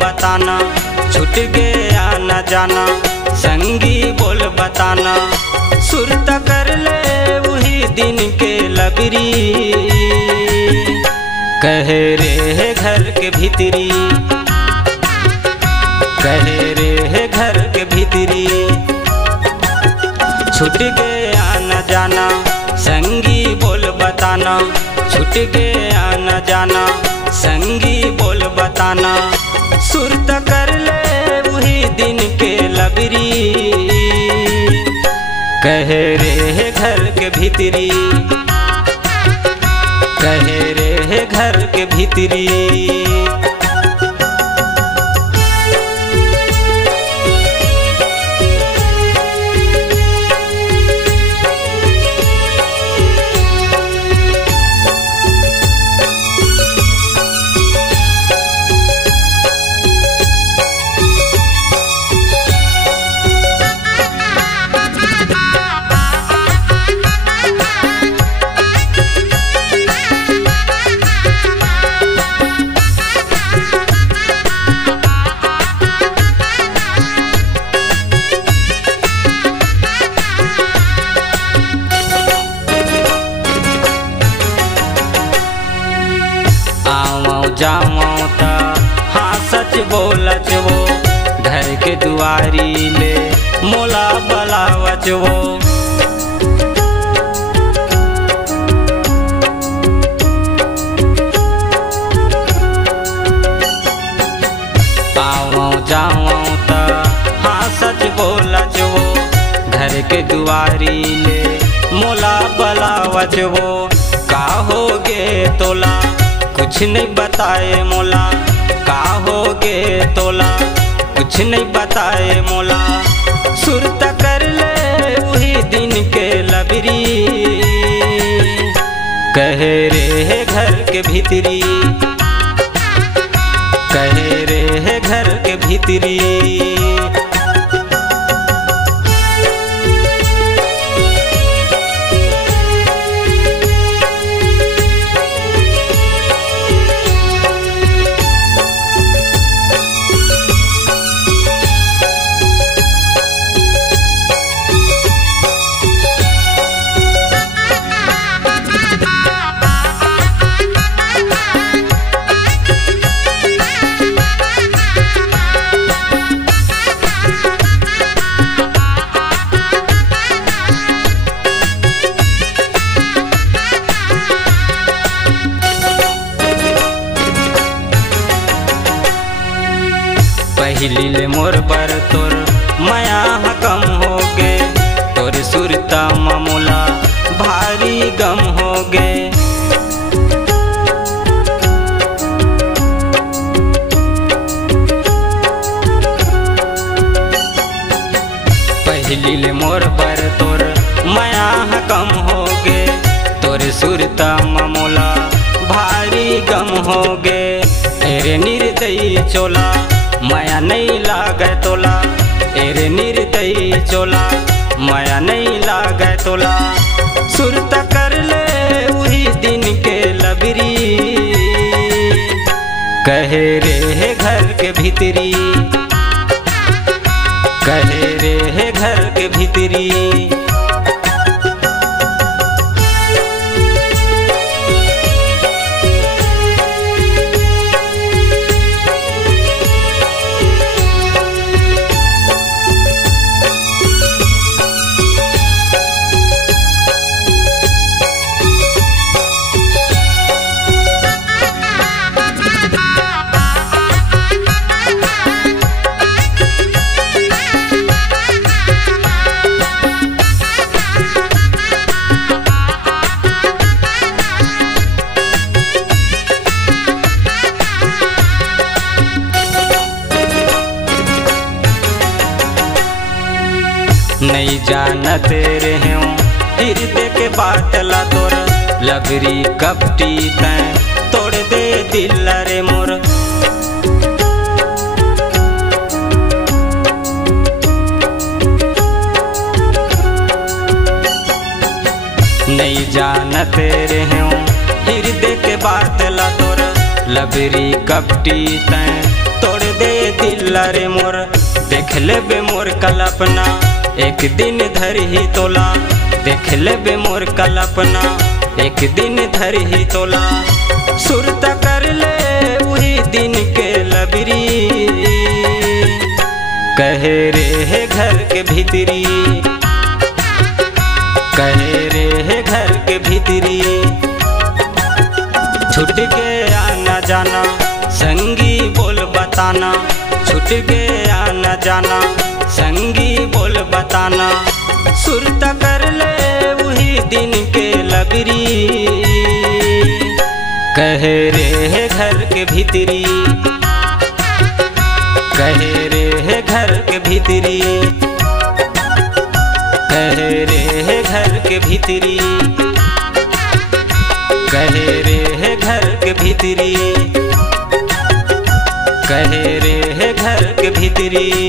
बताना, छूट गया न जाना, संगी बोल बताना, सुरत कर ले वही दिन के लबरी, कहे रे घर के भीतरी, कहे रे घर के भीतरी, छूट गया न जाना, संगी बोल बताना, छूट गया न जाना, संगी बोल बताना, सुरत कर ले वही दिन के लबरी, कहे रे घर के भीतरी, कहे रे घर के भीतरी। जाऊँ ता हाँ सच बोलच वो, घर के दुआरी ले मोला बलावच वो, आऊँ जाऊँ ता हाँ सच बोलच वो, घर के दुआरी ले मोला बलावच वो, का हो गे तोला कुछ नहीं बताए मोला, का हो गे तोला कुछ नहीं बताए मोला, सुरत कर ले वही दिन के लबरी, कहे रे घर के भीतरी, कहे रे घर के भीतरी। पहली ले मोर बर तोर माया कम हो गे, तोर सुरता मामूला भारी गम हो गे, पहली ले मोर बर तोर माया कम हो गे, तोर सुरता मामूला भारी गम हो गे, तेरे निर्दयी चोला माया नहीं लागे तोला, तेरे निर्दयी चोला माया नहीं लागे तोला, सुरत कर ले वही दिन के लबरी, कहे रे घर के भीतरी, कहे रे घर के भीतरी। नहीं जानत रहे हूँ हृदय के बाटला तोर, लबरी कपटी तैं तोड़ दे दिल रे मोर, नहीं जानत रहे हूँ हृदय के बाटला तोर, लबरी कपटी तैं तोड़ दे ले बे मोर कल्पना एक दिन धर ही तोला, देख ले बे मोर कल्पना एक दिन धर ही तोला। सुरत कर ले वही दिन के लबरी, कहे रे है घर के भीतरी, कहे रे है घर के भीतरी। छूट गया आना जाना संगी बोल बताना, छूट गया आना जाना संगी बोल बताना। सुरत कर ले वही दिन के लबरी, कहे रे है घर के भीतरी, कहे रे है घर के भीतरी, कहे रे है घर के भीतरी, कहे रे है घर के भीतरी, कहे रे है घर के भीतरी।